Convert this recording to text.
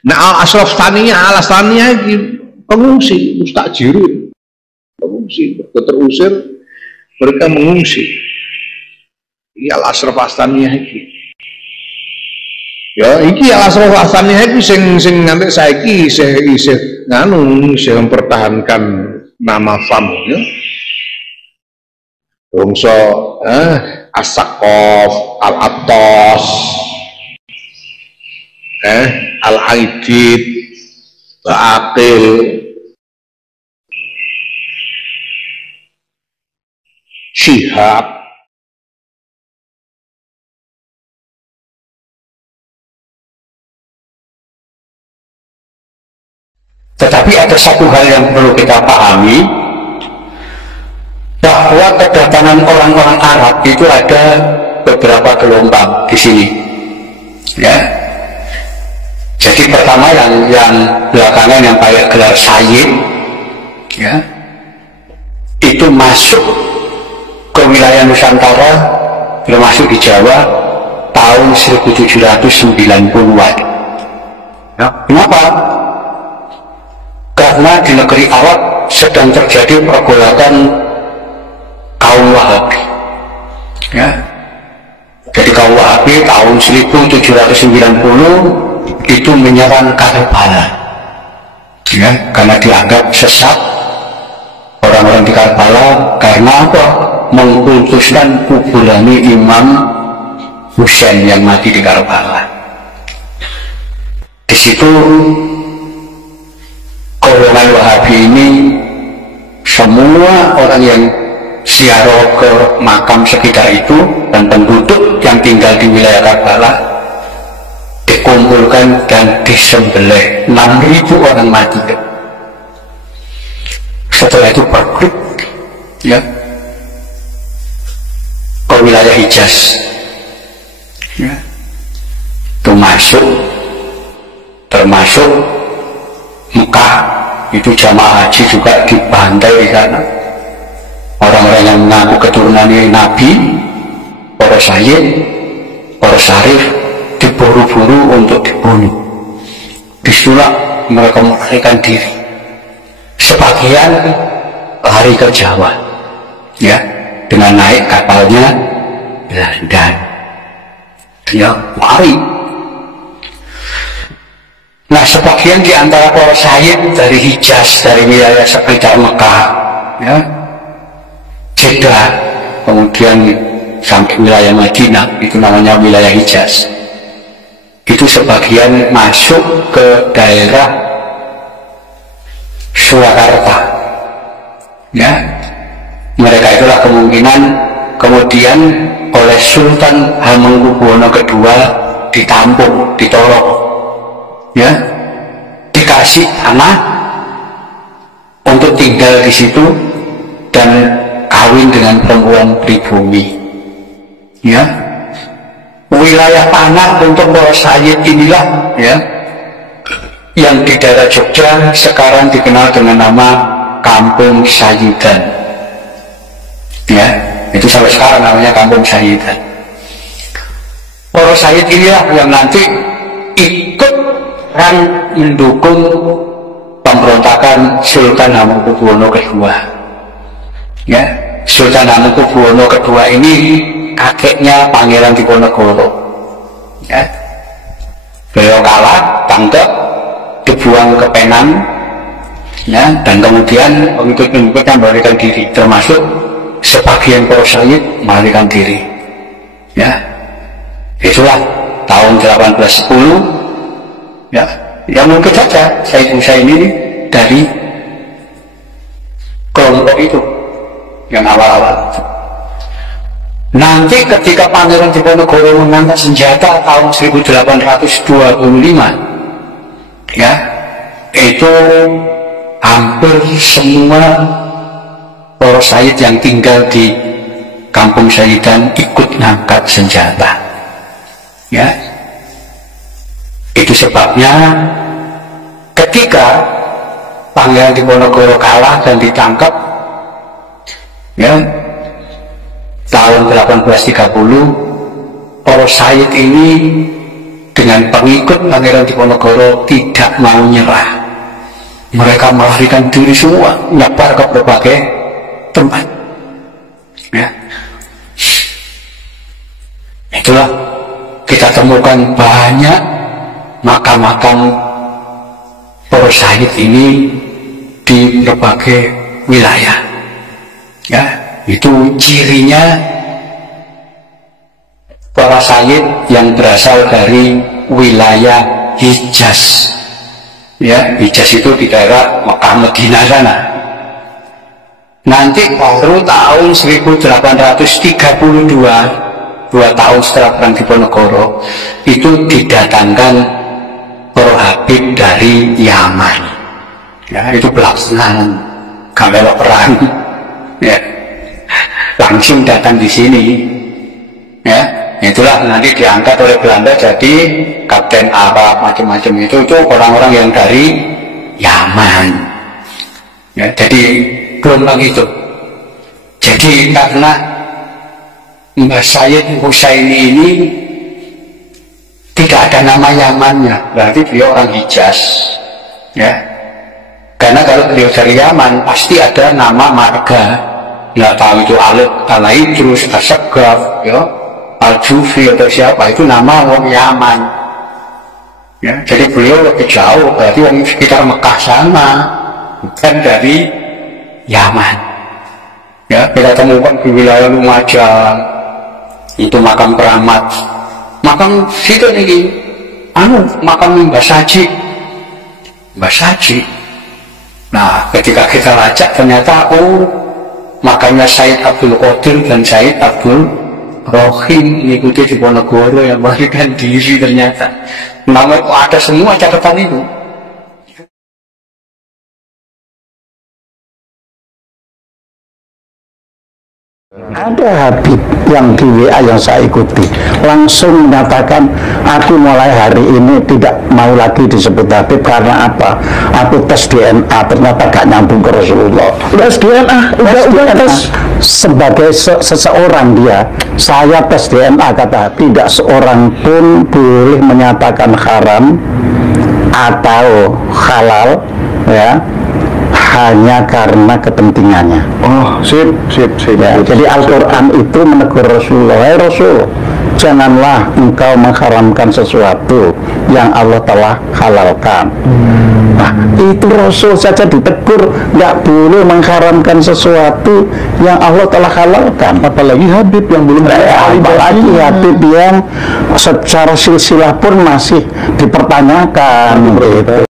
Nah, Ashraf Taniyah, Alas Taniyah iki pengungsi, mustajirun. Pengungsi, terusir mereka mengungsi. Iki Al Ashraf Taniyah iki. Ya, iki Al Ashraf Taniyah iki sing nganti saiki isih nganu isih mempertahankan nama FAM ya. Bangsa As-Saqaf, Al-Attas, Al-Aidid, Ba'aqil, Syihab. Tetapi ada satu hal yang perlu kita pahami, bahwa kedatangan orang-orang Arab itu ada beberapa gelombang di sini. Ya. Jadi pertama yang belakangan yang pakai gelar Sayyid, ya, itu masuk ke wilayah Nusantara, termasuk di Jawa tahun 1790-an. Ya. Kenapa? Karena di negeri Arab sedang terjadi pergolakan kaum Wahabi. Ya. Jadi kaum Wahabi tahun 1790 itu menyerang Karbala. Ya, karena dianggap sesat orang-orang di Karbala karena apa? Mengkultuskan kuburan Imam Husain yang mati di Karbala. Di situ golongan Wahabi ini semua orang yang ziarah ke makam sekitar itu dan penduduk yang tinggal di wilayah Karbala dikumpulkan dan disembelih. 6.000 orang mati. Setelah itu bergerak ya ke wilayah Hijaz ya. Itu termasuk Mekah, itu jamaah haji juga dibantai di sana. Orang-orang yang mengaku keturunan Nabi, para sayyid, para syarif diburu-buru untuk dibunuh. Disulap, mereka melarikan diri. Sebagian lari ke Jawa, ya, dengan naik kapalnya Belanda. Ya, lari. Nah, sebagian di antara para sayyid dari Hijaz, dari wilayah sekitar Mekah, ya, Jeddah, kemudian sampai wilayah Madinah, itu namanya wilayah Hijaz. Itu sebagian masuk ke daerah Surakarta. Ya, mereka itulah kemungkinan kemudian oleh Sultan Hamengkubuwono II ditampung, ditolong, ya, dikasih tanah untuk tinggal di situ dan kawin dengan perempuan pribumi. Ya, wilayah tanah untuk para sayyid inilah, ya, yang di daerah Jogja sekarang dikenal dengan nama Kampung Sayyidan. Ya, itu sampai sekarang namanya Kampung Sayyidan. Para sayyid inilah yang nanti ikut dan mendukung pemberontakan Sultan Hamengkubuwono II. Ya, Sultan Hamengkubuwono II ini kakeknya Pangeran Diponegoro. Ya, beliau kalah, tangkap, dibuang ke Penang, ya, dan kemudian pengikut-pengikutnya melarikan diri, termasuk sebagian para sayyid melarikan diri. Ya, itulah tahun 1810. Ya, yang mungkin saja Sayyid Husain ini dari kelompok itu yang awal-awal. Nanti ketika Pangeran Diponegoro mengangkat senjata tahun 1825, ya, itu hampir semua para sayyid yang tinggal di Kampung Sayyidan ikut ngangkat senjata. Ya, itu sebabnya ketika Pangeran Diponegoro kalah dan ditangkap, ya, tahun 1830, para sayyid ini dengan pengikut Pangeran Diponegoro tidak mau nyerah. Mereka melarikan diri semua, nyebar ke berbagai tempat. Ya. Itulah kita temukan banyak makam-makam para syahid ini di berbagai wilayah. Ya, itu cirinya para syahid yang berasal dari wilayah Hijaz. Ya, Hijaz itu di daerah Mekah Madinah sana. Nanti baru tahun 1832, 2 tahun setelah Perang Diponegoro, itu didatangkan para Habib dari Yaman. Ya, itu pelaksanaan gamel perang. Ya, langsung datang di sini. Ya, itulah nanti diangkat oleh Belanda jadi Kapten Arab macam-macam itu orang-orang yang dari Yaman. Ya, jadi gelombang itu. Jadi karena Mbah Sayyid Husaini ini tidak ada nama Yamannya, berarti beliau orang Hijaz. Ya, karena kalau beliau dari Yaman pasti ada nama marga. Nggak tahu itu Al-Idrus, As-Saggaf, ya, Al-Jufi atau siapa, itu nama orang Yaman. Ya, jadi beliau lebih jauh, berarti orang sekitar Mekah sana, bukan dari Yaman. Ya, kita temukan di wilayah Lumajang, itu makam keramat. Makam situ nih, makam Mbah Saji. Mbah Saji. Nah, ketika kita lacak ternyata makamnya Said Abdul Qadir dan Said Abdul Rohim mengikuti Diponegoro yang melarikan diri ternyata. Nama itu ada semua catatan itu. Ada Habib yang di WA yang saya ikuti langsung menyatakan, aku mulai hari ini tidak mau lagi disebut Habib karena apa? Aku tes DNA ternyata gak nyambung ke Rasulullah. Tes DNA, udah tes sebagai seseorang dia. Saya tes DNA kata tidak seorang pun boleh menyatakan haram atau halal, ya, hanya karena kepentingannya. Oh, sip. Ya, jadi Al-Quran itu menegur Rasulullah, "Hai Rasul, janganlah engkau mengharamkan sesuatu yang Allah telah halalkan." Nah, itu Rasul saja ditegur, nggak boleh mengharamkan sesuatu yang Allah telah halalkan. Apalagi Habib yang belum Apalagi Habib yang secara silsilah pun masih dipertanyakan. Gitu.